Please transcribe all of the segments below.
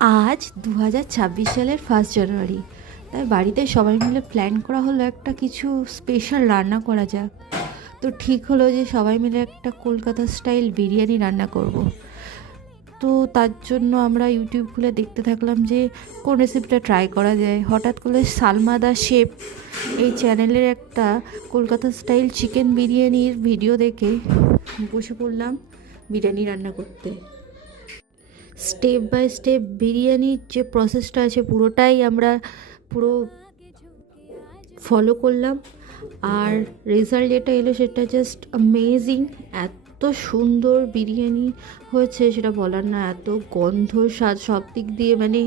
আজ 2026 সালের 1 জানুয়ারি, তাই বাড়িতে সবাই মিলে প্ল্যান করা হলো একটা কিছু স্পেশাল রান্না করা যাক। তো ঠিক হলো যে সবাই মিলে একটা কলকাতা স্টাইল বিরিয়ানি রান্না করব। তো তার জন্য আমরা ইউটিউব খুলে দেখতে থাকলাম যে কোন রেসিপিটা ট্রাই করা যায়। হঠাৎ করে সালমা দা শেফ এই চ্যানেলের একটা কলকাতা স্টাইল চিকেন বিরিয়ানির ভিডিও দেখে বসে পড়লাম বিরিয়ানি রান্না করতে। স্টেপ বাই স্টেপ বিরিয়ানির যে প্রসেসটা আছে পুরোটাই আমরা পুরো ফলো করলাম। আর রেজাল্ট যেটা এলো সেটা জাস্ট অ্যামেজিং। এত সুন্দর বিরিয়ানি হয়েছে সেটা বলার না, এত গন্ধ স্বাদ সব দিক দিয়ে মানে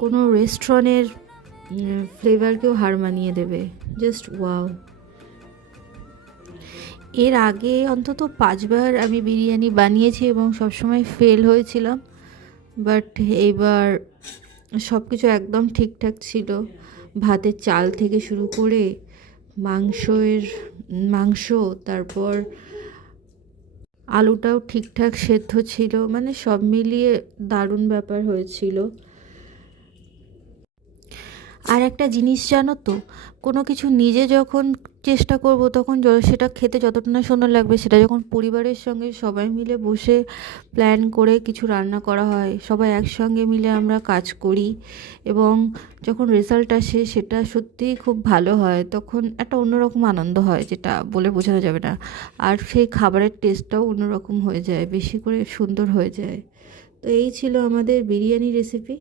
কোনো রেস্টুরেন্টের ফ্লেভারকেও হার মানিয়ে দেবে। Just wow. এর আগে অন্তত 5বার আমি বিরিয়ানি বানিয়েছি এবং সবসময় ফেল হয়েছিলাম, বাট এইবার সব কিছু একদম ঠিকঠাক ছিল। ভাতের চাল থেকে শুরু করে মাংস, তারপর আলুটাও ঠিকঠাক সেদ্ধ ছিল, মানে সব মিলিয়ে দারুণ ব্যাপার হয়েছিল। আর একটা জিনিস জানো তো, কোনো কিছু নিজে যখন চেষ্টা করব তখন সেটা খেতে যতটা না সুন্দর লাগবে, সেটা যখন পরিবারের সঙ্গে সবাই মিলে বসে প্ল্যান করে কিছু রান্না করা হয়, সবাই একসঙ্গে মিলে আমরা কাজ করি এবং যখন রেজাল্ট আসে সেটা সত্যিই খুব ভালো হয়, তখন একটা অন্যরকম আনন্দ হয় যেটা বলে বোঝানো যাবে না। আর সেই খাবারের টেস্টটাও অন্যরকম হয়ে যায়, বেশি করে সুন্দর হয়ে যায়। তো এই ছিল আমাদের বিরিয়ানি রেসিপি।